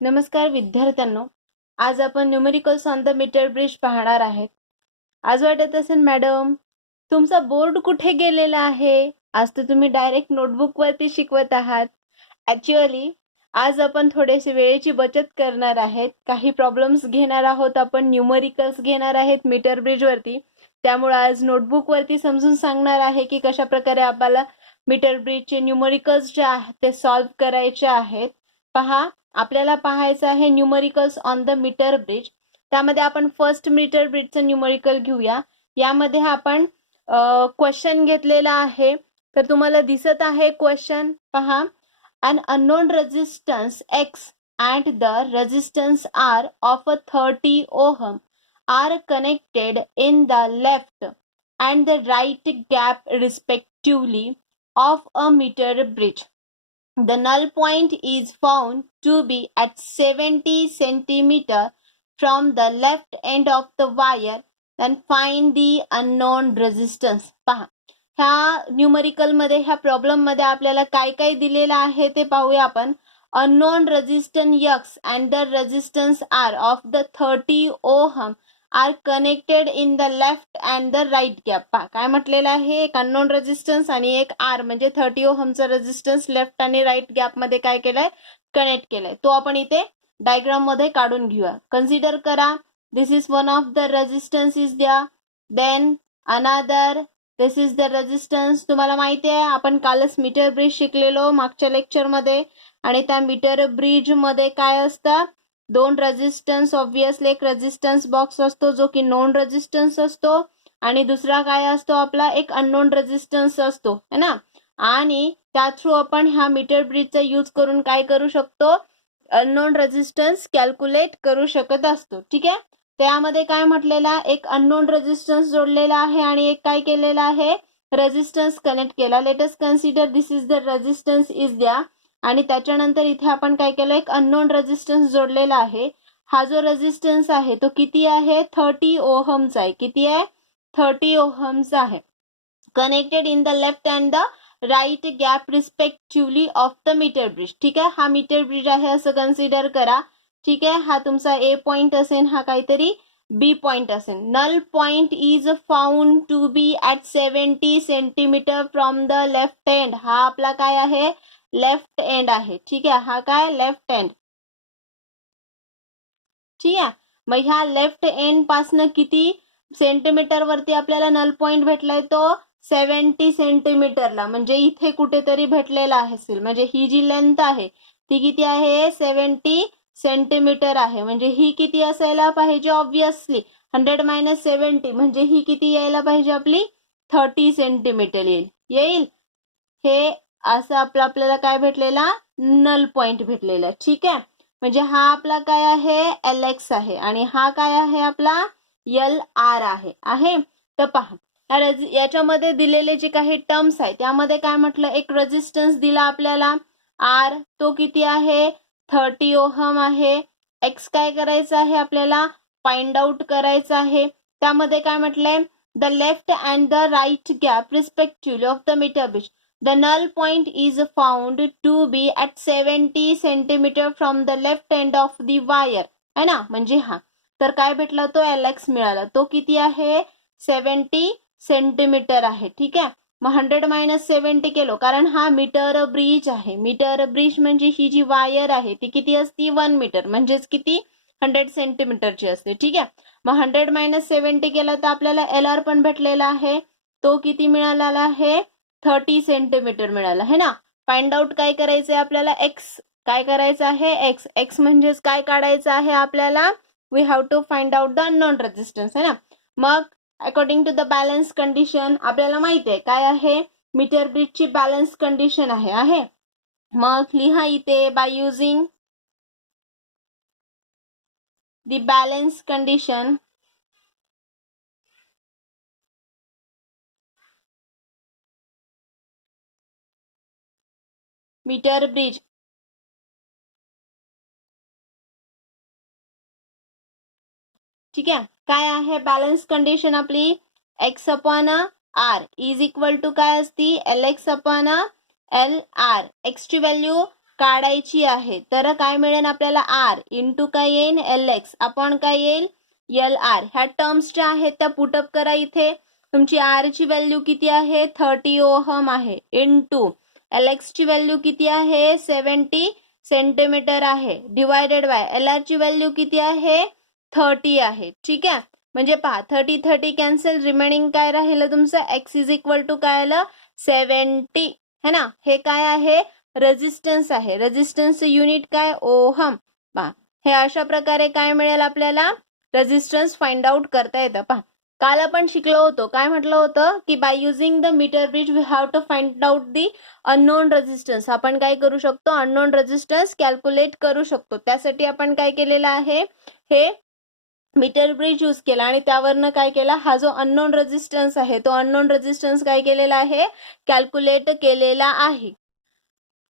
नमस्कार विद्यार्थ्यांनो, आज आपण numericals on the metre bridge पाहणार आहेत. आज वाटत असेल मॅडम तुमचा बोर्ड कुठे गेलेला आहे, आज तर तुम्ही डायरेक्ट नोटबुक वरती शिकवत आहात. ऍक्च्युअली आज आपण थोडेसे वेळेची बचत करणार आहेत. काही प्रॉब्लेम्स घेणार आहोत, आपण न्यूमेरिकल्स घेणार आहेत मीटर ब्रिज वरती. त्यामुळे आज नोटबुक वरती समजून सांगणार आहे की कशा प्रकारे आपल्याला मीटर ब्रिजचे न्यूमेरिकल्स जे आहेत ते सॉल्व्ह करायचे आहेत. पहा, आपल्याला पाहायचं आहे numericals on the metre bridge. त्यामध्ये आपण फर्स्ट मीटर ब्रिजचं न्यूमेरिकल घेऊया. यामध्ये आपण क्वेश्चन घेतलेला आहे. तर तुम्हाला दिसत आहे क्वेश्चन, पहा. An unknown resistance X and the resistance R of a 30 ohm are connected in the left and the right gap respectively of a meter bridge. The null point is found to be at 70 centimeter from the left end of the wire. Then find the unknown resistance. पहा, ह्या numerical मध्ये, ह्या problem मध्ये आपल्याला काय काय दिलेलं आहे ते पाहूया आपण. Unknown resistance X and the resistance R of the 30 ohm are connected in the left and the right gap. पहा काय म्हटलेलं आहे, एक अननोन रेजिस्टन्स आणि एक R म्हणजे 30 ओहमचा रेजिस्टन्स लेफ्ट आणि राईट गॅप मध्ये काय केलंय, कनेक्ट केलंय. तो आपण इथे डायग्राम मध्ये काढून घेऊया. कन्सिडर करा, this is one of the resistance is द्या, then another this is the resistance. तुम्हाला माहिती आहे आपण कालच मीटर ब्रिज शिकलेलो मागच्या लेक्चर मध्ये. आणि त्या मीटर ब्रिज मध्ये काय असतं, दोन रेजिस्टन्स. ऑब्विसली एक रेजिस्टन्स बॉक्स असतो जो की नोन रेजिस्टन्स असतो, आणि दुसरा काय असतो आपला, एक अननोन रेजिस्टन्स असतो, है ना. आणि त्या थ्रू आपण ह्या मीटर ब्रिजचा यूज करून काय करू शकतो, अननोन रेजिस्टन्स कॅल्क्युलेट करू शकत असतो. ठीक आहे. त्यामध्ये काय म्हटलेला, एक अननोन रेजिस्टन्स जोडलेला आहे आणि एक काय केलेला आहे, रेजिस्टन्स कनेक्ट केला. Let us consider this is the resistance is द्या, आणि त्याच्यानंतर इथे आपण काय केलं, एक अननोन रेजिस्टन्स जोडलेला आहे. हा जो रेजिस्टन्स आहे तो किती आहे, 30 ओहमचा आहे. किती आहे, 30 ओहमचा आहे. Connected in the left and the right gap respectively of the metre bridge. ठीक आहे, हा मीटर ब्रिज आहे असं कन्सिडर करा. ठीक आहे, हा तुमचा ए पॉइंट असेल, हा काहीतरी बी पॉइंट असेल. Null point is found to be at 70 centimetre from the left end. हा आपला काय आहे, लेफ्ट एंड आहे. ठीक आहे, हा काय लेफ्ट एंड. ठीक आहे, मग ह्या लेफ्ट एंड पासनं किती सेंटीमीटर वरती आपल्याला नल पॉइंट भेटलाय, तो 70 सेंटीमीटरला, म्हणजे इथे कुठेतरी भेटलेला असेल. म्हणजे ही जी लेंथ आहे ती किती आहे, 70 सेंटीमीटर आहे. म्हणजे ही किती असायला पाहिजे, ऑब्विसली 100 मायनस 70 म्हणजे ही किती यायला पाहिजे, आपली 30 सेंटीमीटर येईल. हे असं आपल्याला काय भेटलेला, नल पॉइंट भेटलेला. ठीक आहे, म्हणजे हा आपला काय आहे, LX आहे, आणि हा काय आहे आपला LR आहे. तर पहा, याच्यामध्ये दिलेले जे काही टर्म्स आहे त्यामध्ये काय म्हटलं, एक रेजिस्टन्स दिला आपल्याला R, तो किती आहे, 30 ओहम आहे. X काय करायचं आहे आपल्याला, फाइंड आउट करायचं आहे. त्यामध्ये काय म्हटलंय, the left and the right gap respectively of the metre bridge. The null point is found to be at 70 centimeter from the left end of the wire. है ना, म्हणजे हा तर काय भेटला, तो LX मिळाला. तो किती आहे, 70 सेंटीमीटर आहे. ठीक आहे, मग 100 मायनस 70 केलो, कारण हा मीटर ब्रिज आहे. मीटर ब्रिज म्हणजे ही जी वायर आहे ती किती असती, 1 मीटर, म्हणजेच किती, 100 सेंटीमीटरची असते. ठीक आहे, मग 100 मायनस 70 केला तर आपल्याला LR पण भेटलेला आहे. तो किती मिळालेला आहे, 30 सेंटीमीटर मिळाला, है ना. फाइंड आउट काय करायचं आहे आपल्याला, एक्स काय करायचं आहे, एक्स म्हणजेच काय काढायचं आहे आपल्याला, we have to find out the unknown resistance, है ना. मग according to the balance condition आपल्याला माहिती आहे काय आहे, मीटर ब्रिजची बॅलन्स कंडिशन आहे. मग लिहा इथे, by using the balance condition meter bridge. ठीक आहे, काय आहे बॅलन्स कंडिशन आपली, X upon R is equal to काय असती, LX अपॉन LR. X ची व्हॅल्यू काढायची आहे. तर काय मिळेल आपल्याला आर इंटू काय येईल LX अपॉन काय येईल LR. ह्या टर्म्स ज्या आहेत त्या पुटअप करा इथे. तुमची आर ची व्हॅल्यू किती आहे 30 ओहम आहे इंटू LX ची व्हॅल्यू किती आहे 70 सेंटीमीटर आहे डिवायडेड बाय LR ची व्हॅल्यू किती आहे 30 आहे. ठीक आहे, म्हणजे पहा 30 30 कॅन्सल, रिमेनिंग काय राहिलं तुमचं x इज इक्वल टू काय आलं 70 है ना. हे काय आहे रेजिस्टन्स आहे. रेजिस्टन्स युनिट काय ओहम. पहा हे अशा प्रकारे काय मिळेल आपल्याला रेजिस्टन्स फाइंड आउट करता येतं. पहा काल आपण शिकलो होतो, काय म्हटलं होतं की by using the metre bridge we have to find out the unknown resistance. आपण काय करू शकतो अननोन रेजिस्टन्स कॅल्क्युलेट करू शकतो. त्यासाठी आपण काय केलेलं आहे हे मीटर ब्रिज यूज केला आणि त्यावरनं काय केला हा जो अननोन रेजिस्टन्स आहे तो अननोन रेजिस्टन्स काय केलेला आहे कॅल्क्युलेट केलेला आहे.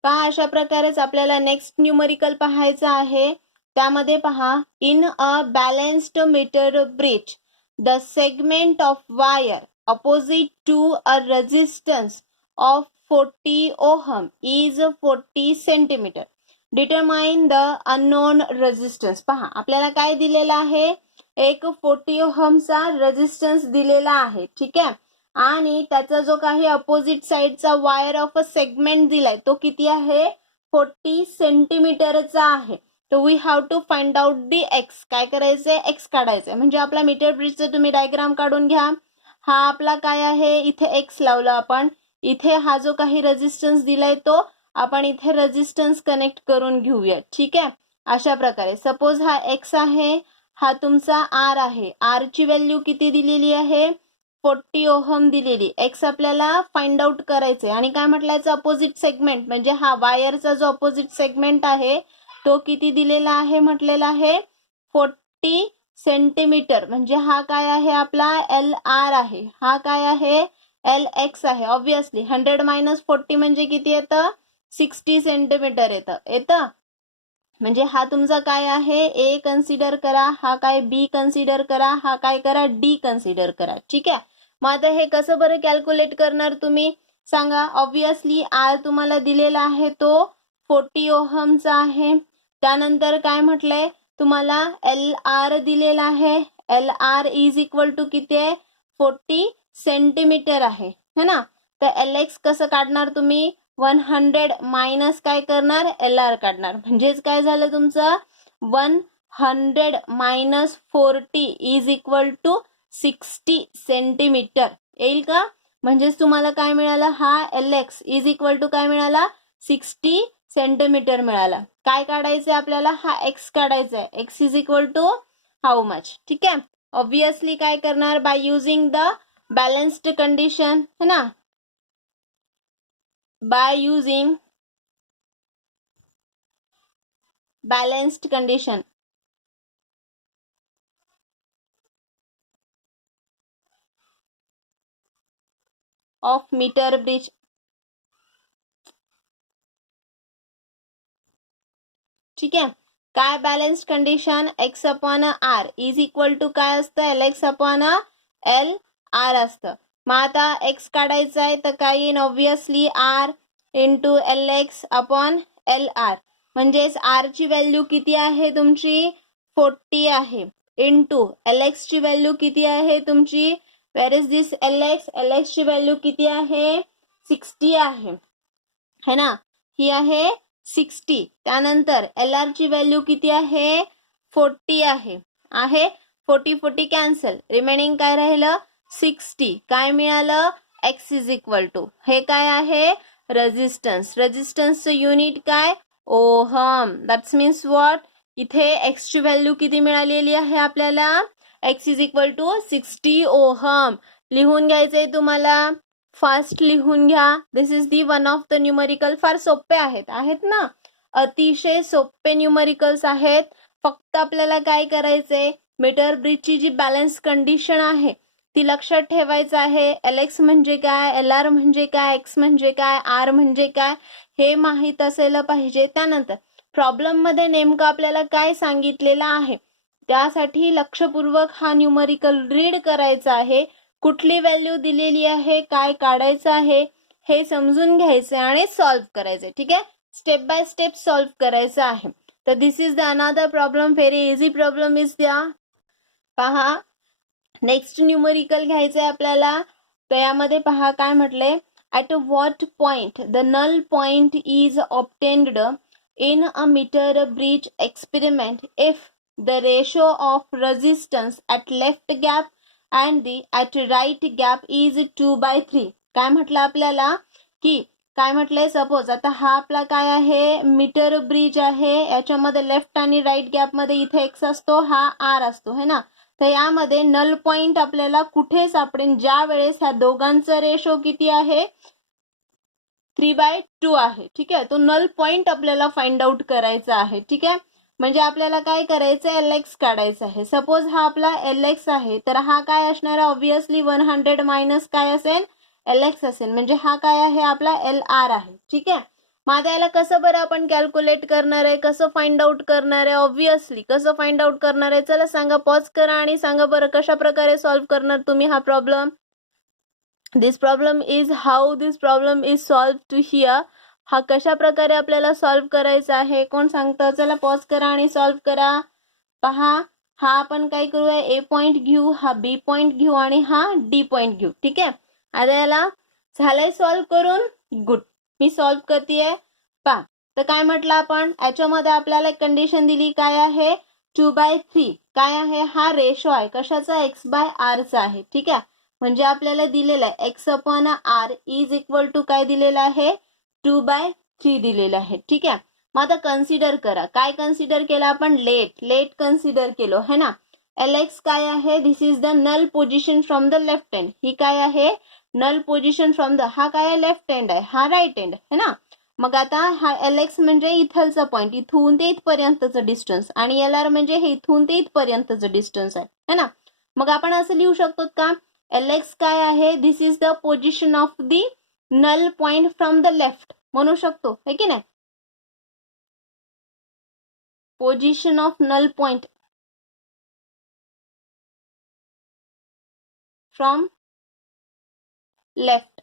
पहा अशा प्रकारेच आपल्याला नेक्स्ट न्यूमरिकल पाहायचं आहे. त्यामध्ये पहा in a balanced meter bridge the segment of wire opposite to a resistance of 40 ohm is 40 centimetre. Determine the unknown resistance. पहा आपल्याला काय दिलेला आहे एक 40 ओहमचा रेजिस्टन्स दिलेला आहे. ठीक आहे, आणि त्याचा जो काही अपोजिट साइडचा वायर ऑफ अ सेगमेंट दिलाय तो किती आहे 40 सेंटीमीटरचा आहे. तर we have to find out the X. काय करायचंय एक्स काढायचंय. म्हणजे आपला मीटर ब्रिजचा तुम्ही डायग्राम काढून घ्या. हा आपला काय आहे इथे एक्स लावला आपण, इथे हा जो काही रेजिस्टन्स दिलाय तो आपण इथे रेजिस्टन्स कनेक्ट करून घेऊया. ठीक आहे, अशा प्रकारे सपोज हा एक्स आहे, हा तुमचा आर आहे. आर ची व्हॅल्यू किती दिलेली आहे 40 ओहम दिलेली. एक्स आपल्याला फाइंड आउट करायचे आणि काय म्हटलं याचं अपोजिट सेगमेंट म्हणजे हा वायरचा जो अपोजिट सेगमेंट आहे तो किती दिलेला आहे म्हटलेला आहे 40 सेंटीमीटर. म्हणजे हा काय आहे आपला LR आहे, हा काय आहे LX आहे. ऑब्विसली 100 मायनस 40 म्हणजे किती येतं 60 सेंटीमीटर येतं. म्हणजे हा तुमचा काय आहे A कन्सिडर करा, हा काय B कन्सिडर करा, हा काय करा D कन्सिडर करा. ठीक आहे, मग आता हे कसं बरं कॅल्क्युलेट करणार तुम्ही सांगा. ऑब्विसली आर तुम्हाला दिलेला आहे तो 40 ओहमचा आहे. त्यानंतर काय म्हटलंय तुम्हाला LR दिलेला आहे. LR इज इक्वल टू किती आहे 40 सेंटीमीटर आहे है ना. तर LX कसं काढणार तुम्ही 100 मायनस काय करणार LR काढणार. म्हणजेच काय झालं तुमचं 100 minus 40 is equal to 60 centimetre येईल का. म्हणजेच तुम्हाला काय मिळालं हा LX इज इक्वल टू काय मिळाला 60 सेंटीमीटर मिळाला. काय काढायचंय आपल्याला हा एक्स काढायचा आहे. X is equal to how much. ठीक आहे, ऑब्विसली काय करणार by using the balanced condition है ना. By using balanced condition of meter bridge. ठीक आहे, काय balanced condition x upon R is equal to काय असतं LX अपॉन LR असतं. मग आता x काढायचा आहे तर काय येईल obviously R into LX upon LR. म्हणजेच R ची व्हॅल्यू किती आहे तुमची 40 आहे इंटू LX ची व्हॅल्यू किती आहे तुमची वेअर इज दिस LX ची व्हॅल्यू किती आहे 60 आहे है ना. ही आहे 60. त्यानंतर LR ची व्हॅल्यू किती आहे 40 आहे. 40 40 कॅन्सल, रिमेनिंग काय राहिलं 60. काय मिळालं x इज इक्वल टू हे काय आहे रेजिस्टन्स. रेजिस्टन्सचं युनिट काय ओहम. दॅट्स मीन्स व्हॉट इथे x ची व्हॅल्यू किती मिळालेली आहे आपल्याला x is equal to 60 ohm. लिहून घ्यायचंय तुम्हाला, फास्ट लिहून घ्या. This is the one of the numerical. फार सोपे आहेत ना, अतिशय सोपे न्यूमरिकल्स आहेत. फक्त आपल्याला काय करायचंय मीटर ब्रिजची जी बॅलन्स कंडिशन आहे ती लक्षात ठेवायचं आहे. LX म्हणजे काय, LR म्हणजे काय, X म्हणजे काय, R म्हणजे काय हे माहीत असायला पाहिजे. त्यानंतर प्रॉब्लेम मध्ये नेमकं आपल्याला काय सांगितलेलं आहे त्यासाठी लक्षपूर्वक हा न्यूमरिकल रीड करायचा आहे. कुठली व्हॅल्यू दिलेली आहे काय काढायचं आहे हे समजून घ्यायचं आणि सॉल्व्ह करायचं. ठीक आहे, स्टेप बाय स्टेप सॉल्व करायचं आहे. तर this is the another problem, very easy problem is द्या. पहा, नेक्स्ट न्यूमरिकल घ्यायचं आहे आपल्याला. तर यामध्ये पहा काय म्हटलंय, at what point the null point is obtained in a meter bridge experiment if the ratio of resistance at left gap and the at right gap is 2/3. काय म्हटलं आपल्याला की काय म्हटलंय, सपोज आता हा आपला काय आहे, मीटर ब्रिज आहे. याच्यामध्ये लेफ्ट आणि राईट गॅप मध्ये इथे एक्स असतो, हा आर असतो है ना. तर यामध्ये नल पॉइंट आपल्याला कुठे सापडेल, ज्या वेळेस ह्या दोघांचा रेशो किती आहे, 3/2 आहे. ठीक आहे, तो नल पॉइंट आपल्याला फाइंड आउट करायचा आहे. ठीक आहे, म्हणजे आपल्याला काय करायचं, LX काढायचं आहे. सपोज हा आपला LX आहे, तर हा काय असणार आहे, ऑब्विसली 100 मायनस काय असेल, LX असेल. म्हणजे हा काय आहे, आपला LR आहे. ठीक आहे, मग आता याला कसं बरं आपण कॅल्क्युलेट करणार आहे, कसं फाइंड आउट करणार आहे, ऑब्विसली कसं फाइंड आउट करणार आहे, चला सांगा, पॉज करा आणि सांगा बरं कशा प्रकारे सॉल्व्ह करणार तुम्ही हा problem. This problem is how this problem is solve to here. हा कशा प्रकारे आपल्याला सॉल्व करायचा आहे, कोण सांगतं, चला पॉज करा आणि सॉल्व करा. पहा, हा आपण काय करूया, ए पॉइंट घेऊ, हा बी पॉइंट घेऊ आणि हा डी पॉइंट घेऊ. ठीक आहे, आता याला झालंय सॉल्व करून, गुड. मी सॉल्व करतेय. पहा, तर काय म्हटलं आपण, याच्यामध्ये आपल्याला एक कंडिशन दिली, काय आहे, 2/3. काय आहे, हा रेशो आहे कशाचा, x/r चा आहे. ठीक आहे, म्हणजे आपल्याला दिलेलं आहे x/r इज इक्वल टू काय दिलेलं आहे, 2/3 दिलेलं आहे. ठीक आहे, मग आता कन्सिडर करा, काय कन्सिडर केलं आपण, लेट कन्सिडर केलो है ना. LX काय आहे, this is the null position from the left hand. ही काय आहे, नल पोझिशन फ्रॉम द, हा काय आहे, लेफ्ट हँड आहे, हा राईट हँड है ना. मग आता हा LX म्हणजे इथलचा पॉइंट, इथून ते इथपर्यंतचं डिस्टन्स, आणि LR म्हणजे हे इथून ते इथपर्यंतचं डिस्टन्स आहे है ना. मग आपण असं लिहू शकतो का, LX काय आहे, this is the position of the null point from the left म्हणू शकतो, है की नाही. Position of null point from left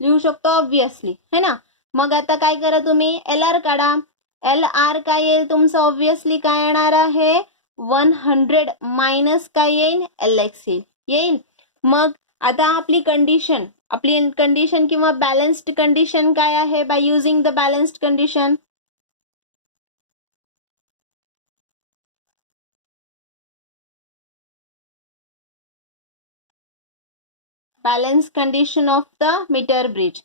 लिहू शकतो ऑब्विसली है ना. मग आता काय करा तुम्ही, LR काढा. LR काय येईल तुमचं, ऑब्विसली काय येणार आहे, 100 मायनस काय येईल, LX येईल. मग आता आपली कंडिशन किंवा बॅलन्स्ड कंडिशन काय आहे, by using the balanced condition. Balance condition of the metre bridge.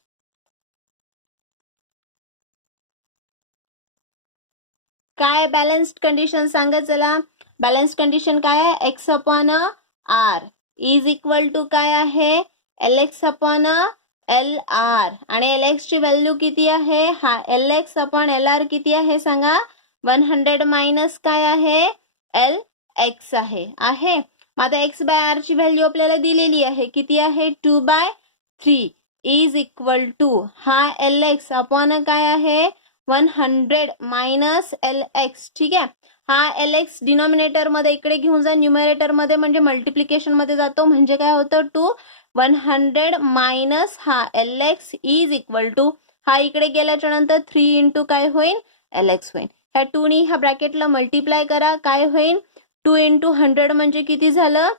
काय बॅलन्स्ड कंडिशन सांगा चला. बॅलन्स कंडिशन काय आहे, x/r इज इक्वल टू काय आहे, LX/LR. आणि LX ची व्हॅल्यू किती आहे, हा LX/LR किती आहे सांगा, 100 मायनस काय आहे, LX आहे. मग आता x/r ची व्हॅल्यू आपल्याला दिलेली आहे, किती आहे, 2/3 इज इक्वल टू हा LX अपॉन काय आहे, 100 मायनस LX. ठीक आहे, हा LX डिनॉमिनेटर मध्ये इकडे घेऊन जा, न्यूमरेटर मध्ये म्हणजे मल्टिप्लिकेशन मध्ये जातो, म्हणजे काय होतं, 100 मायनस हा LX इज इक्वल टू, हा इकडे गेल्याच्या नंतर 3 इंटू काय होईल, LX होईल. ह्या 2 नी ह्या ब्रॅकेटला मल्टिप्लाय करा, काय होईल, 2 इंटू 100 म्हणजे किती झालं,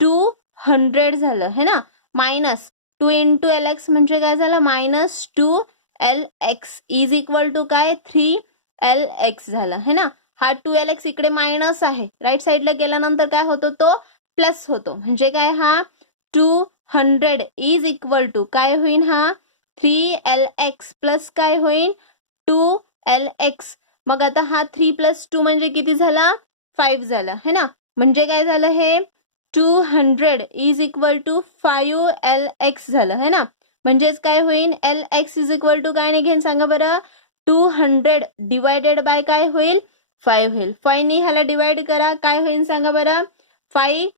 200 झालं है ना. मायनस 2 इंटू LX म्हणजे काय झालं, minus 2LX is equal to काय, 3LX झालं है ना. हा 2LX इकडे मायनस आहे, राईट साईडला गेल्यानंतर काय होतो, तो प्लस होतो. म्हणजे काय, हा 200 इज इक्वल टू काय होईल, हा 3LX प्लस काय होईल, 2LX. मग आता हा 3 + 2 म्हणजे किती झाला, 5 झाला है ना. म्हणजे काय झालं, हे 200 इज इक्वल टू 5LX झालं है ना. म्हणजेच काय होईल, LX इज इक्वल टू काय निघेल सांगा बरं, 200 डिवायडेड बाय काय होईल, 5 होईल. 5 नी ह्याला डिवाइड करा, काय होईल सांगा बरं, 5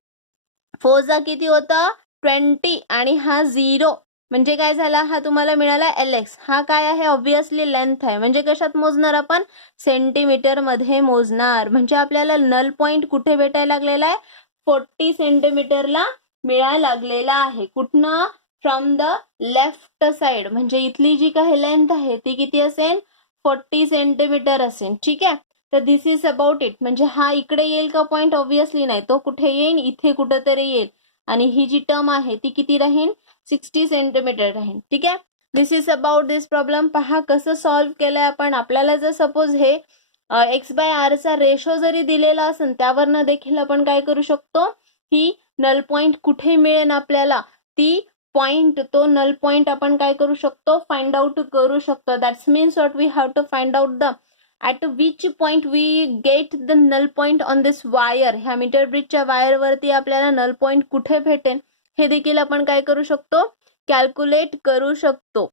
4 किती होतं, 20 आणि हा 0 म्हणजे काय झाला, हा तुम्हाला मिळाला LX. हा काय आहे, ऑब्विसली लेंथ आहे, म्हणजे कशात मोजणार आपण, सेंटीमीटर मध्ये मोजणार. म्हणजे आपल्याला नल पॉइंट कुठे भेटायला लागलेला आहे, 40 सेंटीमीटरला मिळायला लागलेला आहे. कुठनं, फ्रॉम द लेफ्ट साइड, म्हणजे इथली जी काही लेंथ आहे ती किती असेल 40 सेंटीमीटर असेल. ठीक आहे. तर दिस इज अबाउट इट. म्हणजे हा इकडे येईल का पॉइंट? ऑब्विसली नाही, तो कुठे येईल? इथे कुठेतरी येईल. आणि ही जी टर्म आहे ती किती राहील? 60 सेंटीमीटर राहील. ठीक आहे. This is about this problem. पहा कसं सॉल्व्ह केलंय आपण. आपल्याला जर सपोज हे x/r चा रेशो जरी दिलेला असेल त्यावरनं देखील आपण काय करू शकतो, ही नल पॉइंट कुठे मिळेल आपल्याला, ती पॉइंट, तो नल पॉइंट आपण काय करू शकतो, फाइंड आउट करू शकतो. That's means what we have to find out the at which point we get the null point on this wire. ह्या मीटर ब्रिजच्या वायरवरती आपल्याला नल पॉइंट कुठे भेटेल हे देखील आपण काय करू शकतो, कॅल्क्युलेट करू शकतो.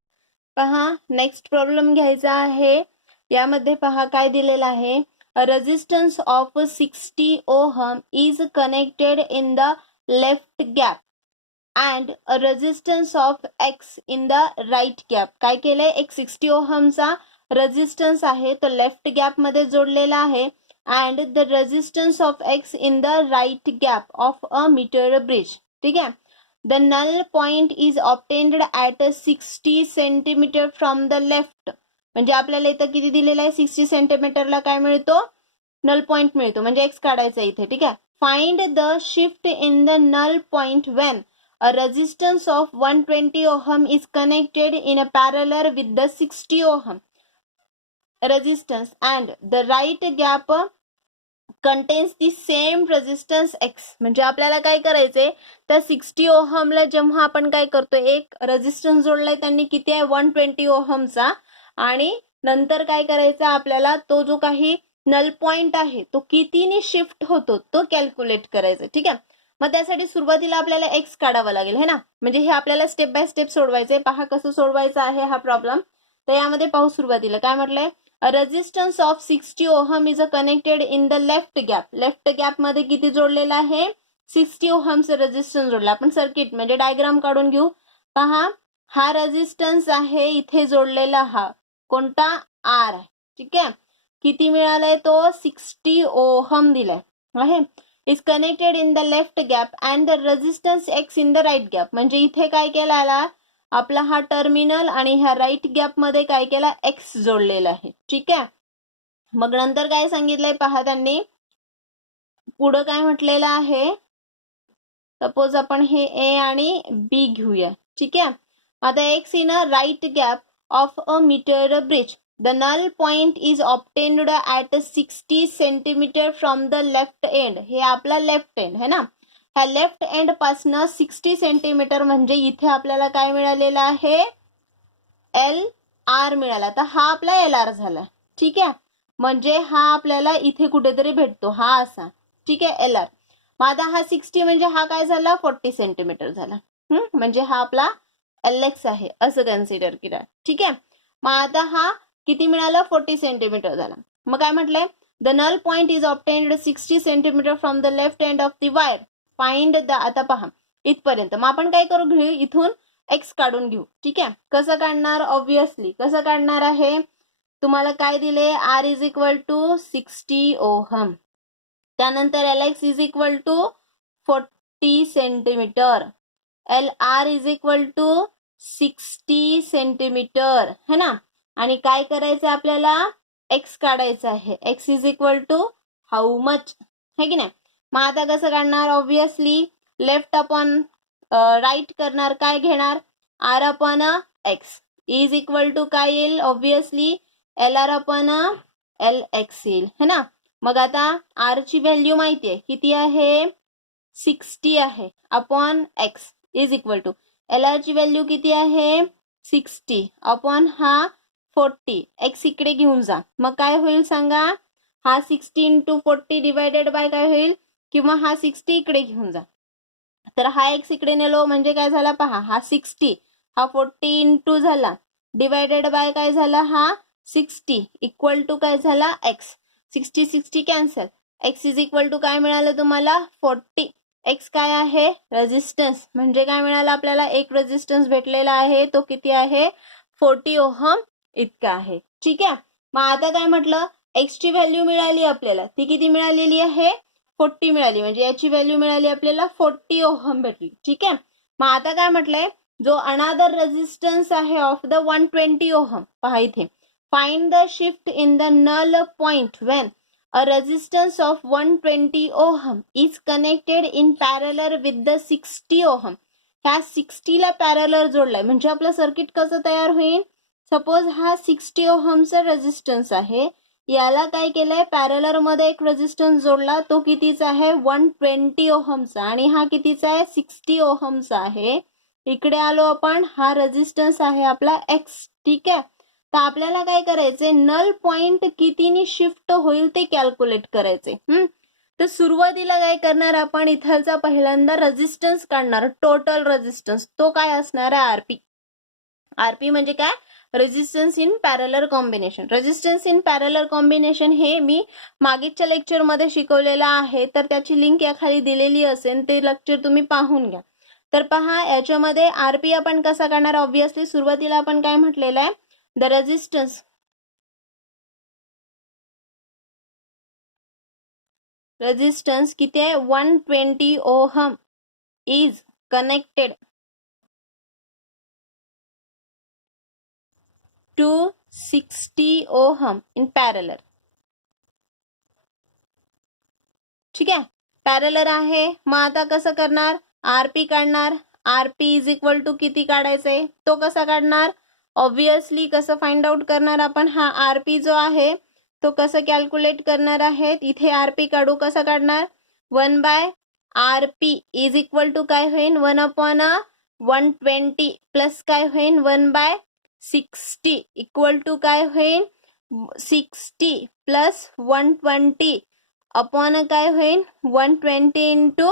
पहा नेक्स्ट प्रॉब्लेम घ्यायचा आहे. यामध्ये पहा काय दिलेलं आहे. A resistance of 60 ohm is connected in the left gap and a resistance of x in the right gap. काय केलंय, एक 60 ओहमचा रेजिस्टन्स आहे तो लेफ्ट गॅप मध्ये जोडलेला आहे and the resistance of x in the right gap of a metre bridge. ठीक आहे. The null point is obtained at 60 centimetre from the left. म्हणजे आपल्याला इथं किती दिलेलं आहे, 60 सेंटीमीटरला काय मिळतो, नल पॉइंट मिळतो. म्हणजे एक्स काढायचा इथे. ठीक आहे. Find the shift in the null point when a resistance of 120 ohm is connected in a parallel with the 60 ohm resistance and the right gap contains the same resistance x. म्हणजे आपल्याला काय करायचंय, त्या 60 ओहमला जेव्हा आपण काय करतो, एक रेजिस्टन्स जोडलाय त्यांनी किती आहे 120 ओहमचा, आणि नंतर काय करायचं आपल्याला, तो जो काही नल पॉइंट आहे तो कितीने शिफ्ट होतो तो कॅल्क्युलेट करायचा. ठीक आहे. मग त्यासाठी सुरुवातीला आपल्याला एक्स काढावा लागेल है ना. म्हणजे हे आपल्याला स्टेप बाय स्टेप सोडवायचंय. पहा कसं सोडवायचं आहे हा प्रॉब्लेम. तर यामध्ये पाहू सुरुवातीला काय म्हटलंय, a resistance of 60 ohm is connected in the left gap. Left gap मध्ये किती जोडलेला आहे, 60 ओहमचं रेजिस्टन्स जोडला. आपण सर्किट म्हणजे डायग्राम काढून घेऊ. पहा हा रेजिस्टन्स आहे इथे जोडलेला, हा कोणता, आर आहे. ठीक आहे. किती मिळालाय तो, 60 ओहम दिलाय आहे. Is connected in the left gap and the resistance x in the right gap. म्हणजे इथे काय केला आपला हा टर्मिनल आणि ह्या राईट गॅप मध्ये काय केला, एक्स जोडलेला आहे. ठीक आहे. मग नंतर काय सांगितलंय पहा त्यांनी, पुढं काय म्हटलेलं आहे, सपोज आपण हे ए आणि बी घेऊया. ठीक आहे. आता x in a right gap of a metre bridge. The null point is obtained at 60 centimetre from the left end. हे आपला लेफ्ट एंड है ना. ह्या लेफ्ट एंड पासनं 60 सेंटीमीटर म्हणजे इथे आपल्याला काय मिळालेलं आहे, एल आर मिळाला. तर हा आपला एल आर झाला. ठीक आहे. म्हणजे हा आपल्याला इथे कुठेतरी भेटतो, हा असा. ठीक आहे, एल आर. मग आता हा 60 म्हणजे हा काय झाला, 40 सेंटीमीटर झाला. म्हणजे हा आपला एल एक्स आहे असं कन्सिडर केला. ठीक आहे. मग आता हा किती मिळाला, 40 सेंटीमीटर झाला. मग काय म्हटलंय, the null point is obtained 60 centimetre from the left end of the wire. Find the, आता पहा इथपर्यंत. मग आपण काय करू, घेऊ इथून एक्स काढून घेऊ. ठीक आहे. कसं काढणार, ऑब्विसली कसं काढणार आहे, तुम्हाला काय दिले, R is equal to 60 ohm. त्यानंतर L X is equal to 40 centimetre. L R is equal to 60 centimetre है ना. आणि काय करायचं आपल्याला, एक्स काढायचा आहे. X is equal to how much, है की नाही. मग आता कसं काढणार, ऑब्विसली लेफ्ट अपॉन राईट करणार, काय घेणार, R upon x is equal to काय येईल, obviously L R upon L x येईल है ना. मग आता आर ची व्हॅल्यू माहिती आहे किती आहे, 60 आहे, upon x is equal to L R ची व्हॅल्यू किती आहे, 60 अपॉन हा 40. एक्स इकडे घेऊन जा. मग काय होईल सांगा, हा 60 इंटू 40 डिवायडेड बाय काय होईल, किंवा हा 60 इकडे घेऊन जा. तर हा एक्स इकडे नेलो म्हणजे काय झाला पहा, हा 60, हा 40 इंटू झाला डिवायडेड बाय काय झाला, हा 60 इक्वल टू काय झाला, x. 60 60 cancel. X is equal to काय मिळालं तुम्हाला, 40. एक्स काय आहे, रेजिस्टन्स. म्हणजे काय मिळालं आपल्याला, एक रेजिस्टन्स भेटलेला आहे, तो किती आहे, 40 ओहम इतका आहे. ठीक आहे. मग आता काय म्हटलं, एक्स ची व्हॅल्यू मिळाली आपल्याला, ती किती मिळालेली आहे, 40 मिळाली. म्हणजे याची व्हॅल्यू मिळाली आपल्याला 40 ओहम भेटली. ठीक आहे. मग आता काय म्हटलंय, जो अनादर रेजिस्टन्स आहे ऑफ द 120 ओहम. पहा इथे, find the shift in the null point when a resistance of 120 ohm is connected in parallel with the 60 ohm. ह्या 60 ला पॅरलर जोडलाय म्हणजे आपलं सर्किट कसं तयार होईल. सपोज हा 60 ओहमचा रेजिस्टन्स आहे, याला काय केलंय, पॅरलर मध्ये एक रेजिस्टन्स जोडला, तो कितीचा आहे, 120 ओहमचा, आणि हा कितीचा आहे, 60 ओहमचा आहे. इकडे आलो आपण, हा रेजिस्टन्स आहे आपला एक्स. ठीक आहे, तर आपल्याला काय करायचंय, नल पॉइंट कितीनी शिफ्ट होईल ते कॅल्क्युलेट करायचे. तर सुरुवातीला काय करणार आपण, इथलचा पहिल्यांदा रेजिस्टन्स काढणार, टोटल रेजिस्टन्स. तो काय असणार आहे, आरपी. आरपी म्हणजे काय, resistance in parallel combination. Resistance in parallel combination हे मी मागीच्या लेक्चरमध्ये शिकवलेलं आहे, तर त्याची लिंक या खाली दिलेली असेल, ते लेक्चर तुम्ही पाहून घ्या. तर पहा, याच्यामध्ये आरपी आपण कसा काढणार, ऑब्विसली सुरुवातीला आपण काय म्हटलेलं आहे, the resistance किती आहे, 120 ohm is connected to 60 ohm in parallel. ठीक आहे, पॅरलर आहे. मग आता कसं करणार, आरपी काढणार. आरपी इज इक्वल टू किती काढायचंय, तो कसा काढणार, ऑब्विसली कसं फाइंड आउट करणार आपण, हा आरपी जो आहे तो कसं कॅल्क्युलेट करणार आहे, इथे आरपी काढू, कसं काढणार, 1 by RP is equal to काय होईल, 1/120 प्लस काय होईल, 1 बाय 60 इक्वल टू काय होईल, 60 प्लस 120 अपॉन काय होईल, 120 इंटू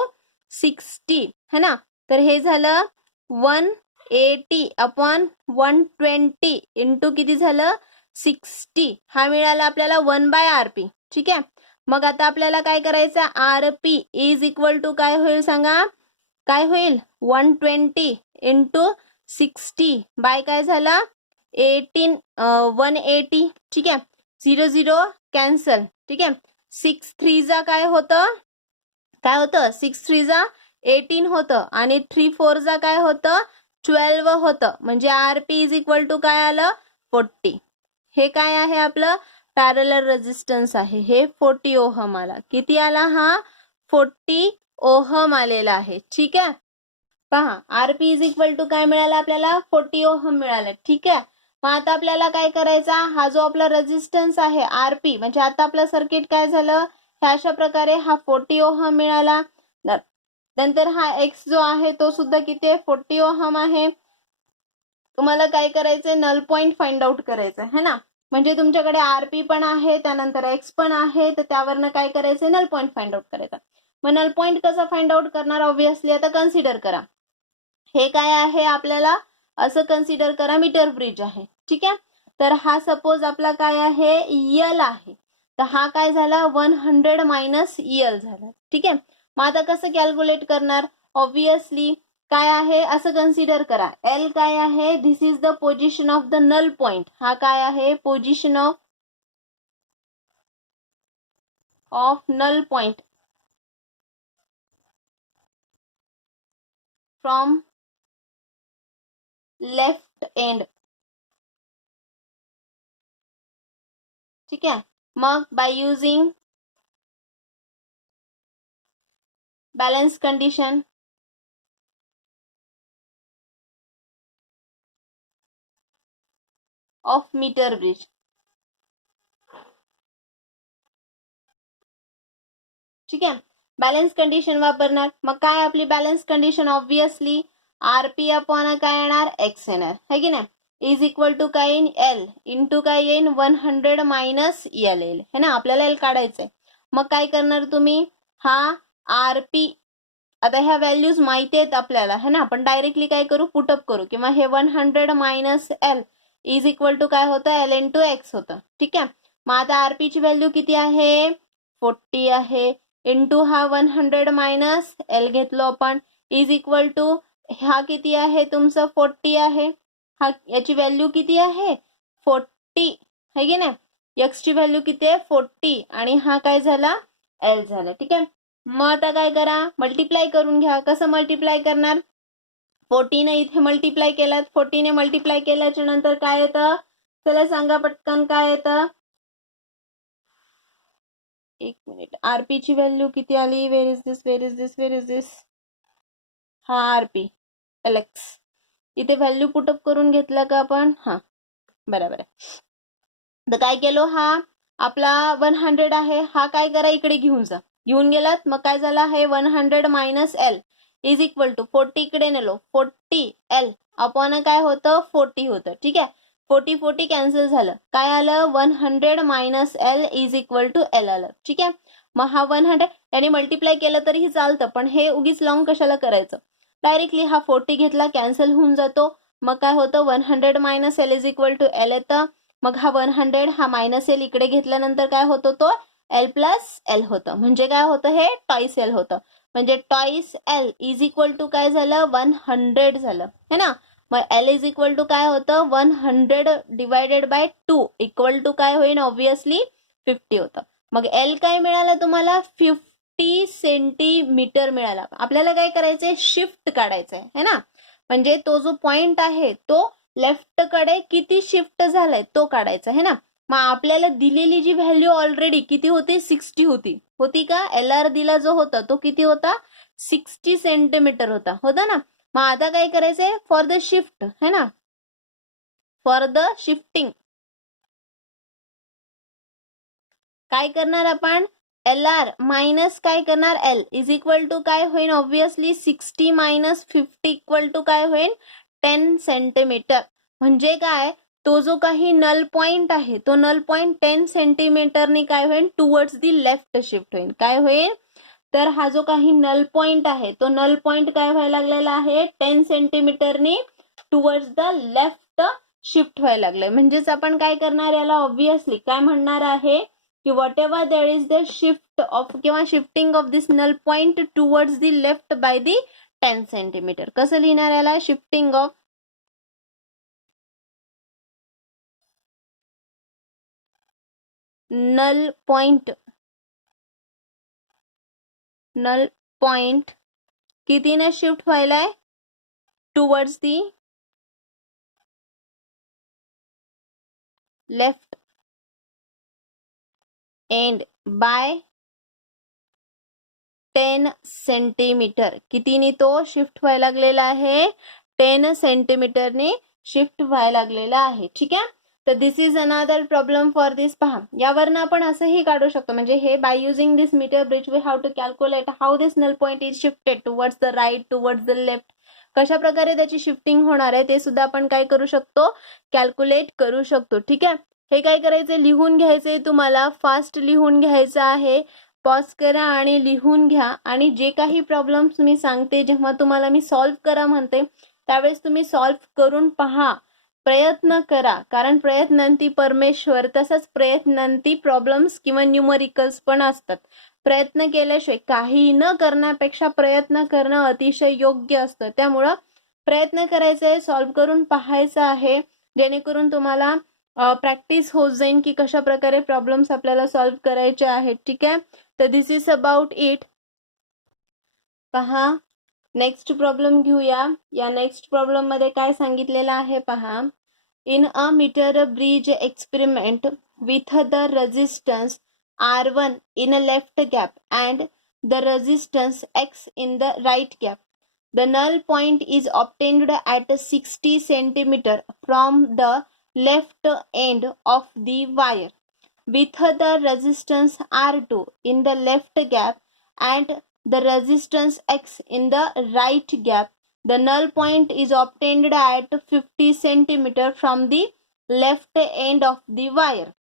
60 है ना. तर हे झालं 180 अपॉन 120 इंटू किती झालं, 60. हा मिळाला आपल्याला 1 बाय आरपी. ठीक आहे, मग आता आपल्याला काय करायचं, आरपी इज इक्वल टू काय होईल सांगा, काय होईल, 120 इंटू 60 बाय काय झाला, 180. ठीक आहे, 0 0 कॅन्सल. ठीक आहे, 6 3 जा काय होतं, 6 3 जा 18 होतं, आणि 3 4 जा काय होतं, 12 होतं. म्हणजे आरपी इज इक्वल टू काय आलं, 40. हे काय आहे आपलं पॅरलर रेजिस्टन्स आहे, हे 40 ओहम आला. किती आला, हा 40 ओहम आलेला आहे. ठीक आहे, पहा आरपी इज इक्वल टू काय मिळालं आपल्याला, 40 ओहम मिळालं. ठीक आहे, मग आता आपल्याला काय करायचा, हा जो आपला रेजिस्टन्स आहे आरपी, म्हणजे आता आपलं सर्किट काय झालं, ह्या अशा प्रकारे हा 40 ओहम मिळाला. नंतर हा एक्स जो आहे तो सुद्धा किती आहे, 40 ओहम आहे. तुम्हाला काय करायचंय, नल पॉइंट फाइंड आउट करायचं है ना. म्हणजे तुमच्याकडे आरपी पण आहे, त्यानंतर एक्स पण आहे, तर त्यावरनं काय करायचंय, नल पॉइंट फाइंड आउट करायचा. मग नल पॉइंट कसा फाइंड आउट करणार, ऑब्विसली आता कन्सिडर करा, हे काय आहे आपल्याला, असं कन्सिडर करा, मीटर ब्रिज आहे. ठीक आहे, तर हा सपोज आपला काय आहे, यल आहे, तर हा काय झाला, 100 मायनस यल झाला. ठीक आहे, मग आता कसं कॅल्क्युलेट करणार, ऑब्विसली काय आहे असं कन्सिडर करा, एल काय आहे, this is the position of the null point. हा काय आहे, position of null point from left end. ठीक आहे, मग by using balance condition of metre bridge. ठीक आहे, बॅलन्स कंडिशन वापरणार. मग काय आपली balance condition, obviously R P upon काय येणार, एक्स येणार, है की नाही, इज इक्वल टू काय येईन, एल इंटू काय येईन, 100 मायनस एल येईल, है ना. आपल्याला एल काढायचंय. मग काय करणार तुम्ही, हा आरपी, आता ह्या व्हॅल्यूज माहिती आहेत आपल्याला, है ना. आपण डायरेक्टली काय करू, पुटअप करू, किंवा हे 100 minus L is equal to काय होतं, एल इंटू एक्स होतं. ठीक आहे, मग आता आरपीची व्हॅल्यू किती आहे, 40 आहे, इंटू हा 100 मायनस एल घेतलो आपण, इज इक्वल टू हा किती आहे तुमचं, 40 आहे, हा याची व्हॅल्यू किती आहे, 40 है की नाही, एक्स ची व्हॅल्यू किती आहे, 40, आणि हा काय झाला, एल झाला. ठीक आहे, मग आता काय करा, मल्टिप्लाय करून घ्या. कसं मल्टिप्लाय करणार, 40 ने इथे मल्टिप्लाय केलात, 40 ने मल्टिप्लाय केल्याच्या नंतर काय येतं, चला सांगा पटकन काय येतं. एक मिनिट, आरपी ची व्हॅल्यू किती आली, where is this, where is this, where is this, हा आरपी एलेक्स, इथे व्हॅल्यू पुटअप करून घेतला का आपण, हा बरोबर आहे. तर काय केलो, हा आपला 100 आहे, हा काय करा इकडे घेऊन जा, घेऊन गेलात, मग काय झाला, हे 100 minus L is equal to 40 इकडे नेलो, 40 एल अपॉन काय होतं 40 होतं. ठीक आहे, 40 कॅन्सल झालं, काय आलं 100 minus L is equal to L आलं. ठीक आहे, मग हा 100 याने मल्टिप्लाय केलं तरीही चालतं, पण हे उगीच लॉंग कशाला करायचं, डायरेक्टली हा 40 घेतला, कॅन्सल होऊन जातो, मग काय होतं 100 minus L is equal to L येतं. मग हा 100 हा मायनस एल इकडे घेतल्यानंतर काय होतो, तो एल प्लस एल होतं, म्हणजे काय होतं, हे टॉईस एल होतं, म्हणजे twice L is equal to काय झालं 100 झालं है ना. मग एल इज इक्वल टू काय होतं 100 डिवायडेड बाय 2 इक्वल टू काय होईल, ऑब्विसली 50 होतं. मग एल काय मिळालं तुम्हाला 50 सेंटीमीटर मिळाला. आपल्याला काय करायचंय, शिफ्ट काढायचंय है ना, म्हणजे तो जो पॉइंट आहे तो लेफ्ट कडे किती शिफ्ट झालाय तो काढायचा है ना. मग आपल्याला दिलेली जी व्हॅल्यू ऑलरेडी किती होती, 60 होती का, एल आर दिला जो होता तो किती होता 60 सेंटीमीटर होता ना. मग आता काय करायचंय, फॉर द शिफ्ट है ना, फॉर द शिफ्टिंग काय करणार आपण, एल आर मायनस काय करणार एल इज इक्वल टू काय होईल, ऑब्विसली 60 मायनस 50 इक्वल टू काय होईल 10 सेंटीमीटर. म्हणजे काय, तो जो काही नल पॉइंट आहे तो नल पॉइंट 10 सेंटीमीटरने काय होईल टुवर्ड्स दी लेफ्ट शिफ्ट होईल. काय होईल, तर हा जो काही नल पॉइंट आहे तो नल पॉइंट काय व्हायला लागलेला आहे 10 सेंटीमीटरने टुवर्ड्स द लेफ्ट शिफ्ट व्हायला लागलंय. म्हणजेच आपण काय करणार, याला ऑब्विसली काय म्हणणार आहे की whatever there is the shift of किंवा shifting of this null point towards the left by the 10 centimetre. कसं लिहिणार याला, शिफ्टिंग ऑफ नल पॉइंट कितीने शिफ्ट व्हायलाय towards the left end by 10 centimetre. कितीने तो शिफ्ट व्हायला लागलेला आहे, 10 सेंटीमीटरने शिफ्ट व्हायला लागलेला आहे. ठीक आहे, तर this is another problem for this. पहा, यावरनं आपण असंही काढू शकतो, म्हणजे हे by using this metre bridge we have to calculate how this null point is shifted towards the right, towards the left, कशा प्रकारे त्याची शिफ्टिंग होणार आहे ते सुद्धा आपण काय करू शकतो, कॅल्क्युलेट करू शकतो. ठीक आहे, हे काय करायचे, लिहून घ्यायचे, तुम्हाला फास्ट लिहून घ्यायचं आहे, पॉज करा आणि लिहून घ्या. आणि जे काही प्रॉब्लेम्स मी सांगते, जेव्हा तुम्हाला मी सॉल्व्ह करा म्हणते त्यावेळेस तुम्ही सॉल्व्ह करून पहा, प्रयत्न करा, कारण प्रयत्नांती परमेश्वर, तसंच प्रयत्नांती प्रॉब्लेम्स किंवा न्यूमरिकल्स पण असतात. प्रयत्न केल्याशिवाय, काही न करण्यापेक्षा प्रयत्न करणं अतिशय योग्य असतं. त्यामुळं प्रयत्न करायचा आहे, सॉल्व्ह करून पाहायचं आहे, जेणेकरून तुम्हाला प्रॅक्टिस होत जाईल की कशा प्रकारे प्रॉब्लेम्स आपल्याला सॉल्व्ह करायचे आहेत. ठीक आहे, तर दिस इज अबाउट इट. पहा, नेक्स्ट प्रॉब्लेम घेऊया. या नेक्स्ट प्रॉब्लेम मध्ये काय सांगितलेलं आहे पहा, in a metre bridge experiment with the resistance R1 in a left gap and the resistance X in the right gap, the null point is obtained at 60 centimeter from the left end of the wire with the resistance R2 in the left gap and the resistance X in the right gap. The null point is obtained at 50 centimeter from the left end of the wire.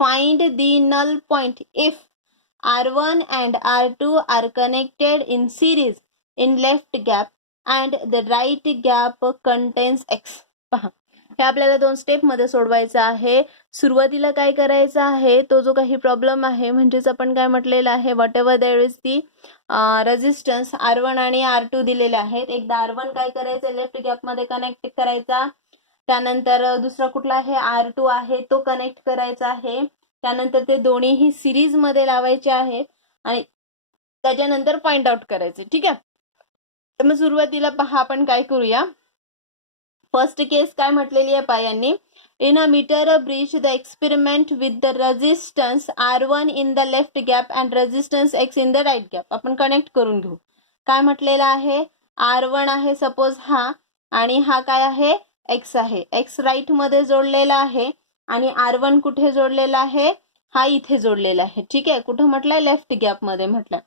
Find the null point if R1 and R2 are connected in series in left gap and the right gap contains X. पहा, हे आपल्याला 2 step मध्ये सोडवायचं आहे. सुरुवातीला काय करायचं आहे, तो जो काही प्रॉब्लेम आहे, म्हणजेच आपण काय म्हटलेलं आहे, whatever there is the resistance R1 आणि R2 दिलेले आहेत. एकदा R1 काय करायचं, लेफ्ट गॅप मध्ये कनेक्ट करायचा, त्यानंतर दुसरा कुठला आहे R2 आहे तो कनेक्ट करायचा आहे, त्यानंतर ते दोन्हीही सिरीज मध्ये लावायचे आहेत आणि त्याच्यानंतर पॉइंट आउट करायचे. ठीक आहे, तर मग सुरुवातीला पहा आपण काय करूया. फर्स्ट केस काय म्हटलेली आहे पहा यांनी. In a meter bridge, the experiment with the resistance R1 in the left gap and resistance X in the right gap. आपण कनेक्ट करून घेऊ. काय म्हटलेलं आहे, R1 आहे सपोज हा, आणि हा काय आहे, X आहे. X राईट मध्ये जोडलेला आहे आणि R1 कुठे जोडलेला आहे, हा इथे जोडलेला आहे. ठीक आहे, कुठं म्हटलंय, लेफ्ट गॅप मध्ये म्हटलं.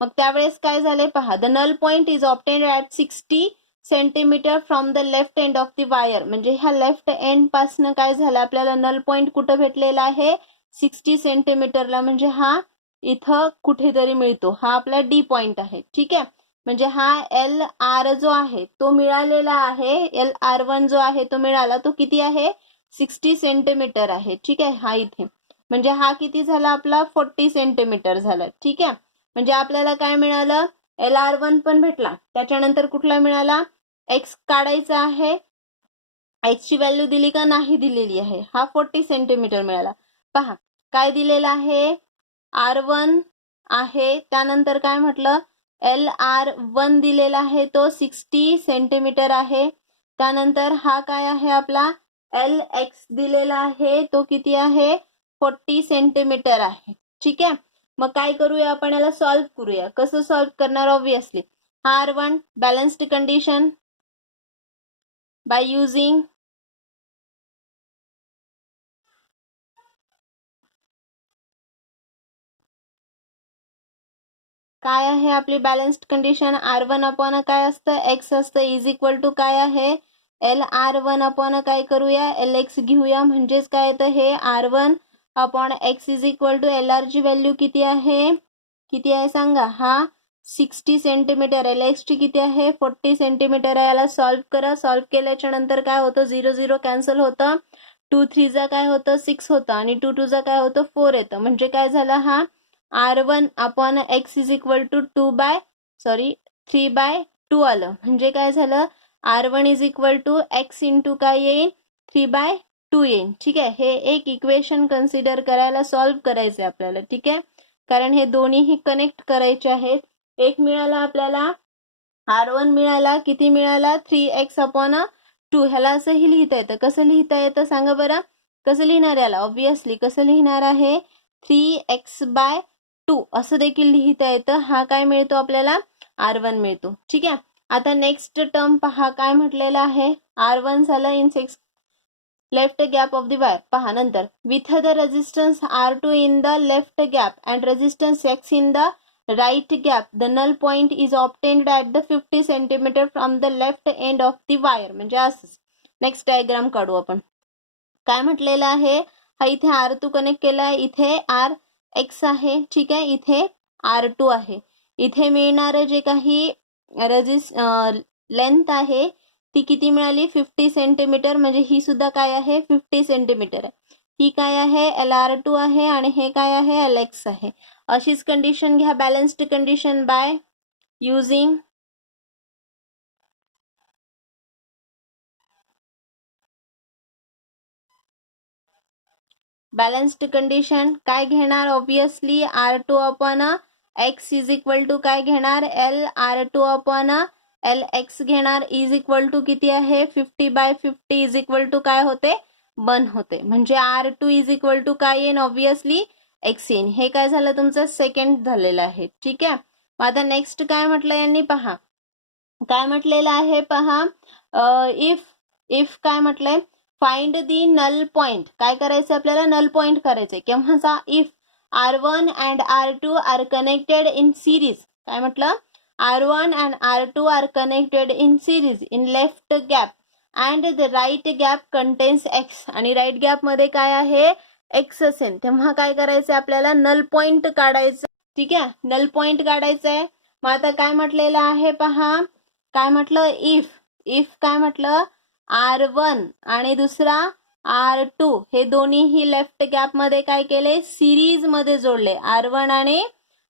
मग त्यावेळेस काय झाले पहा. The null point is obtained at 60 centimetre from the left end of the wire. म्हणजे ह्या लेफ्ट एंड पासनं काय झालं, आपल्याला नल पॉइंट कुठं भेटलेला आहे, 60 सेंटीमीटरला. म्हणजे हा इथं कुठेतरी मिळतो, हा आपला डी पॉइंट आहे. ठीक आहे, म्हणजे हा एल आर जो आहे तो मिळालेला आहे. एल आर वन जो आहे तो मिळाला, तो किती आहे, 60 सेंटीमीटर आहे. ठीक आहे, हा इथे म्हणजे हा किती झाला आपला, 40 सेंटीमीटर झाला. ठीक आहे, म्हणजे आपल्याला काय मिळालं, एल आर वन पण भेटला. त्याच्यानंतर कुठला मिळाला, एक्स काढायचा आहे. एक्स ची व्हॅल्यू दिली का, नाही दिलेली आहे. हा 40 सेंटीमीटर मिळाला. पहा काय दिलेला आहे, आर वन आहे. त्यानंतर काय म्हटलं, एल आर वन दिलेला आहे, तो 60 सेंटीमीटर आहे. त्यानंतर हा काय आहे आपला, एल एक्स दिलेला आहे, तो किती आहे, 40 सेंटीमीटर आहे. ठीक आहे, मग काय करूया आपण, याला सॉल्व्ह करूया. कसं सॉल्व्ह करणार, obviously R1 balanced condition by using काय आहे आपली बॅलन्स्ड कंडिशन, R1 अपॉन काय असतं, एक्स असतं, इज इक्वल टू काय आहे, एल आर वन अपॉन काय करूया, एल एक्स घेऊया. म्हणजेच काय येतं, हे R1 upon x is equal to L R ची व्हॅल्यू किती आहे, किती आहे सांगा, हा 60 सेंटीमीटर. एल एक्स ची किती आहे, 40 सेंटीमीटर आहे. याला सॉल्व्ह करा. सॉल्व्ह केल्याच्या नंतर काय होतं, 0 0 कॅन्सल होतं. 2 3 चा काय होतं, 6 होतं, आणि 2 2 चा काय होतं, 4 येतं. म्हणजे काय झालं, हा R1 upon x is equal to 3/2 आलं. म्हणजे काय झालं, R1 is equal to X into काय येईल, 3/2 येईल. ठीक आहे, हे एक इक्वेशन कन्सिडर करायला, सॉल्व्ह करायचं आपल्याला. ठीक आहे, कारण हे दोन्हीही कनेक्ट करायचे आहेत. एक मिळाला आपल्याला, R1 मिळाला, किती मिळाला, 3x अपॉन 2. ह्याला असंही लिहिता येतं. कसं लिहिता येतं सांगा बरं, कसं लिहिणार याला, ऑब्विसली कसं लिहिणार आहे, 3x/2 असं देखील लिहिता येतं. हा काय मिळतो आपल्याला, R1 मिळतो. ठीक आहे, आता नेक्स्ट टर्म पहा काय म्हटलेलं आहे, R1 झालं in 6 left gap of the wire. पहा नंतर, with the resistance R2 in the left gap and resistance X in the right gap, the null point is obtained at the 50 centimeter from the left end of the wire. म्हणजे असंच. Next diagram काढू आपण. काय म्हटलेलं आहे, हा इथे R2 connect केला आहे, इथे आर एक्स आहे. ठीक आहे, इथे R2 आहे. इथे मिळणारं जे काही लेंथ आहे ती किती मिळाली, 50 सेंटीमीटर. म्हणजे ही सुद्धा काय आहे, 50 सेंटीमीटर आहे. ही काय आहे, LR2 आहे, आणि हे काय आहे, LX आहे. अशीच कंडिशन घ्या, balanced condition by using balanced condition. काय घेणार, obviously R2 upon x is equal to काय घेणार, LR2 अपॉन LX घेणार. इज इक्वल टू किती आहे, 50/50 इज इक्वल टू काय होते, 1 होते. म्हणजे R2 इज इक्वल टू काय येईन, ऑब्विसली एक्स येईन. हे काय झालं, तुमचं सेकंड झालेलं आहे. ठीक आहे, मग आता नेक्स्ट काय म्हटलं यांनी, पहा काय म्हटलेलं आहे, पहा इफ काय म्हटलंय, फाइंड दी नल पॉइंट. काय करायचं आपल्याला, नल पॉइंट करायचंय. केव्हाचा, if R1 and R2 are connected in series. काय म्हटलं, R1 and R2 are connected in series in left gap and the right gap contains X. आणि राईट गॅप मध्ये काय आहे, X असेल, तेव्हा काय करायचं आपल्याला, नल पॉइंट काढायचं. ठीक आहे, नल पॉइंट काढायचं आहे. मग आता काय म्हटलेलं आहे पहा, काय म्हटलं, इफ काय म्हटलं, R1 आणि दुसरा R2 हे दोन्हीही लेफ्ट गॅप मध्ये काय केले, सिरीज मध्ये जोडले, R1 आणि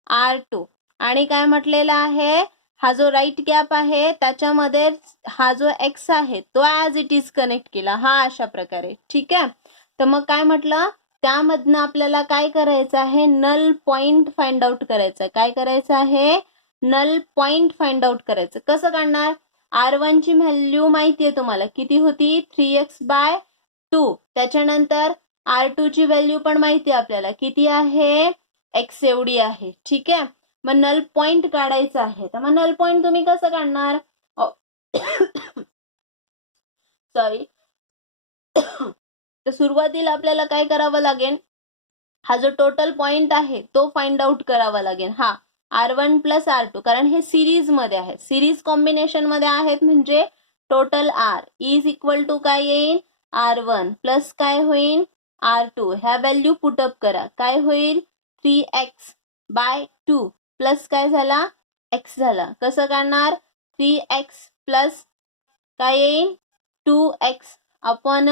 R2. आणि काय म्हटलेलं आहे, हा जो राईट गॅप आहे त्याच्यामध्ये हा जो X आहे तो ऍज इट इज कनेक्ट केला, हा अशा प्रकारे. ठीक आहे, तर मग काय म्हटलं, त्यामधनं आपल्याला काय करायचं आहे, नल पॉइंट फाइंड आउट करायचं. काय करायचं आहे, नल पॉइंट फाइंड आउट करायचं. कसं काढणार? R1 ची व्हॅल्यू माहिती आहे तुम्हाला, किती होती? 3x/2. त्याच्यानंतर R2 ची व्हॅल्यू पण माहिती आहे आपल्याला, किती आहे? x एवढी आहे. ठीक आहे, मग नल पॉइंट काढायचा आहे. तर मग नल पॉइंट तुम्ही कसं काढणार? सॉरी तर सुरुवातीला आपल्याला काय करावं लागेल? हा जो टोटल पॉइंट आहे तो फाइंड आउट करावा लागेल. हा R1 प्लस R2, कारण हे सिरीज मध्ये आहे, सिरीज कॉम्बिनेशन मध्ये आहेत, म्हणजे total R is equal to काय येईल? R1 प्लस काय होईल? R2. ह्या व्हॅल्यू पुटअप करा. काय होईल? 3x/2 प्लस काय झाला? x झाला. कसं काढणार? 3x प्लस काय येईल? 2x upon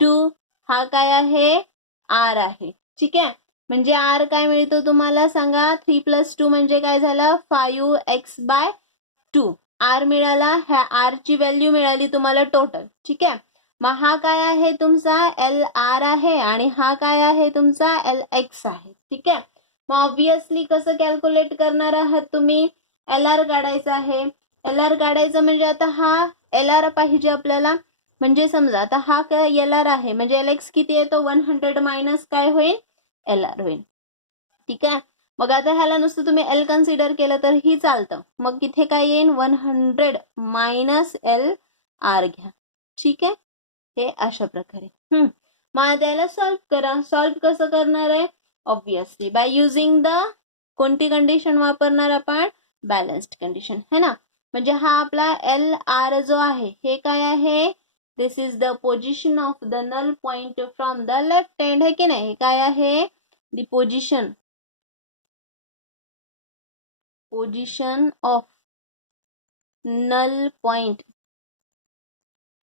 2. हा काय आहे? R आहे. ठीक आहे, म्हणजे R काय मिळतो तुम्हाला सांगा? 3 + 2 म्हणजे काय झालं? 5x/2. R मिळाला. ह्या R ची व्हॅल्यू मिळाली तुम्हाला टोटल. ठीक आहे, मग हा काय आहे तुमचा? LR आहे, आणि हा काय आहे तुमचा? LX आहे. ठीक आहे, मग ऑब्विसली कसं कॅल्क्युलेट करणार आहात तुम्ही? LR काढायचं आहे. LR काढायचं म्हणजे आता हा LR पाहिजे आपल्याला. म्हणजे समजा आता हा काय LR आहे, म्हणजे LX किती येतो? 100 मायनस काय होईल? LR होईल. ठीक आहे, मग आता ह्याला नुसतं तुम्ही L कन्सिडर केलं तर ही चालतं. मग इथे काय येईल? 100 मायनस LR घ्या. ठीक आहे, हे अशा प्रकारे. मग त्याला सॉल्व्ह करा. सॉल्व्ह कसं करणार आहे? ऑब्विसली बाय युझिंग द कोणती कंडिशन वापरणार आपण? बॅलन्स्ड कंडिशन, है ना. म्हणजे हा आपला LR जो आहे हे काय आहे? This is the position of the null point from the left hand, है की नाही? हे काय आहे? The position of null point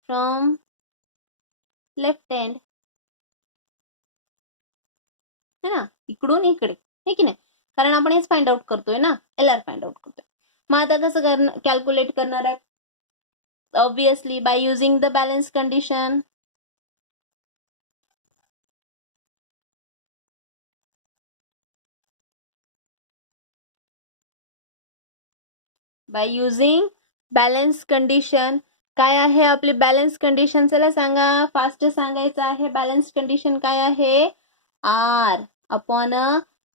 from left hand, है ना, इकडून इकडे, है की नाही? कारण आपण हेच फाइंड आउट करतोय ना, LR फाइंड आउट करतोय. मग आता कसं कॅल्क्युलेट करणार आहे? Obviously bye using the balance condition. By using balance condition. काय आहे आपली बॅलन्स कंडिशन? चला सांगा, फास्ट सांगायचं आहे. बॅलन्स कंडिशन काय आहे? R upon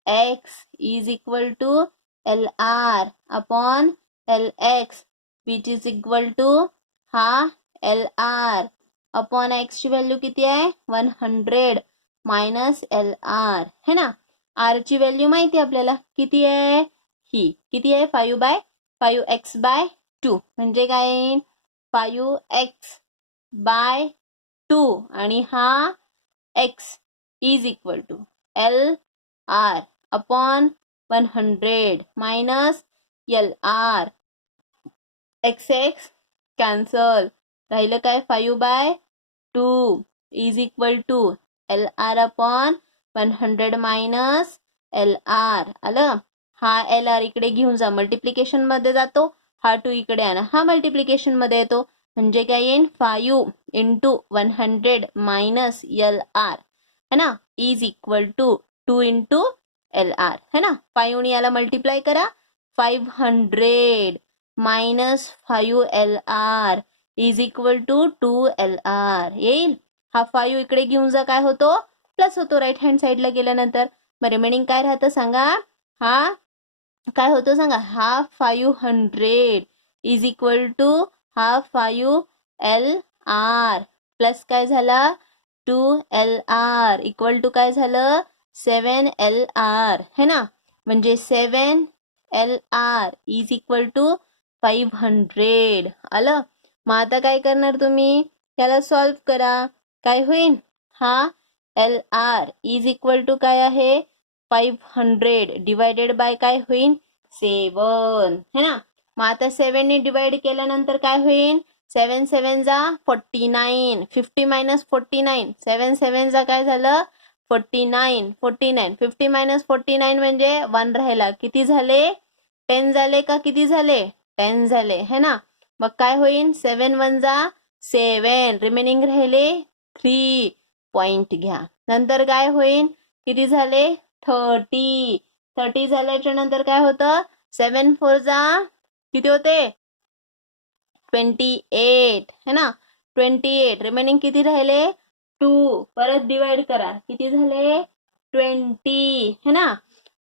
x is equal to LR upon LX, which is equal to हा LR अपॉन x ची व्हॅल्यू किती आहे? 100 मायनस LR, है ना. R ची व्हॅल्यू माहिती आपल्याला, किती आहे? ही किती आहे? 5x/2 म्हणजे काय? 5x/2 आणि हा x is equal to LR upon 100 minus LR. x cancel, राहिलं काय? 5/2 is equal to LR upon 100 minus LR. आलं. हा LR इकडे घेऊन जा, मल्टिप्लिकेशन मध्ये जातो. हा 2 इकडे आणा, हा मल्टिप्लिकेशन मध्ये येतो. म्हणजे काय येईल? 5 × 100 मायनस LR, है ना, इज इक्वल टू 2 × LR, है ना. 5 ने याला मल्टिप्लाय करा. 500 minus 5LR is equal to 2LR येईल. हा 5 इकडे घेऊन जा, काय होतो? प्लस होतो राईट हँड साईडला गेल्यानंतर. मग रिमेनिंग काय राहतं सांगा? हा काय होतं सांगा? हा 500 इज इक्वल टू हा 5LR प्लस काय झाला? 2LR इक्वल टू काय झालं? 7LR, है ना. म्हणजे 7LR इज इक्वल टू 500. आलं. मग आता काय करणार तुम्ही? त्याला सॉल्व्ह करा. काय होईल? हा LR इज इक्वल टू काय आहे? 500 डिवायडेड बाय काय होईल? 7, है ना. मग आता 7 ने डिवाइड केल्यानंतर काय होईल? 7 7 जा 49, 50 मायनस 49, 7 7 जा काय झालं? 49, 49, 50 मायनस 49 म्हणजे 1 राहिला. किती झाले? 10 झाले का किती झाले? 10 झाले, है ना. मग काय होईल? 7 1 जा 7, रिमेनिंग राहिले 3. पॉइंट घ्या. नंतर काय होईल? किती झाले? 30. 30 झाल्याच्या नंतर काय होतं? 7 4 जा किती होते 28 है ना 28 रिमेनिंग किती राहिले 2 परत डिवाइड करा किती झाले 20 है ना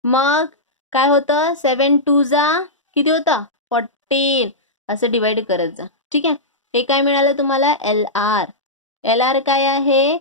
मग काय होतं 7 2 जा किती होतं 14 असं डिवाइड करत जा ठीक आहे हे काय मिळालं तुम्हाला LR काय आहे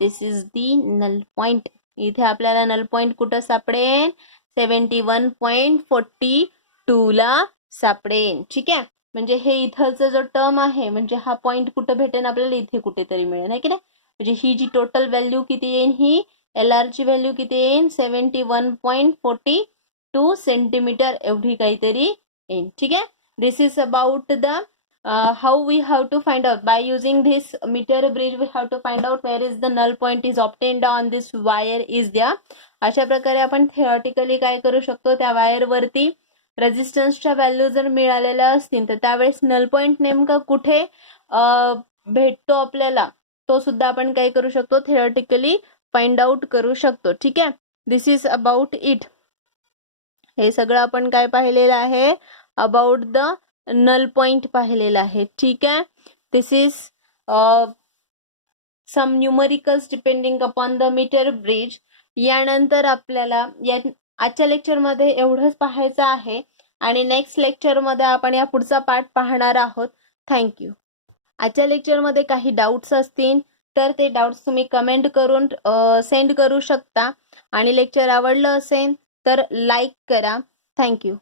this is the null point इथे आपल्याला नल पॉइंट कुठं सापडेल 71.42 ला सापडेल ठीक आहे म्हणजे हे इथंचा जो टर्म आहे म्हणजे हा पॉइंट कुठं भेटेल आपल्याला इथे कुठेतरी मिळेल आहे की नाही म्हणजे ही जी टोटल व्हॅल्यू किती येईल ही LR ची व्हॅल्यू किती येईल 71.42 सेंटीमीटर एवढी काहीतरी येईल ठीक आहे this is about the how we have to find out by using this meter bridge we have to find out where is the null point is obtained on this wire is there अशा प्रकारे आपण theoretically काय करू शकतो त्या wire वरती रेजिस्टन्सच्या value जर मिळालेल्या असतील तर त्यावेळेस नल पॉइंट नेमका कुठे भेटतो आपल्याला तो सुद्धा आपण काय करू शकतो थिअरेटिकली फाइंड आउट करू शकतो ठीक आहे दिस इज अबाउट इट हे सगळं आपण काय पाहिलेलं आहे अबाउट द नल पॉइंट पाहिलेला आहे ठीक आहे this is some numericals depending upon the metre bridge यानंतर आपल्याला या आजच्या लेक्चरमध्ये एवढंच पाहायचं आहे आणि नेक्स्ट लेक्चरमध्ये आपण या पुढचा पार्ट पाहणार आहोत थँक्यू आजच्या लेक्चरमध्ये काही डाऊट्स असतील तर ते डाऊट्स तुम्ही कमेंट करून सेंड करू शकता आणि लेक्चर आवडलं असेल तर लाईक करा थँक्यू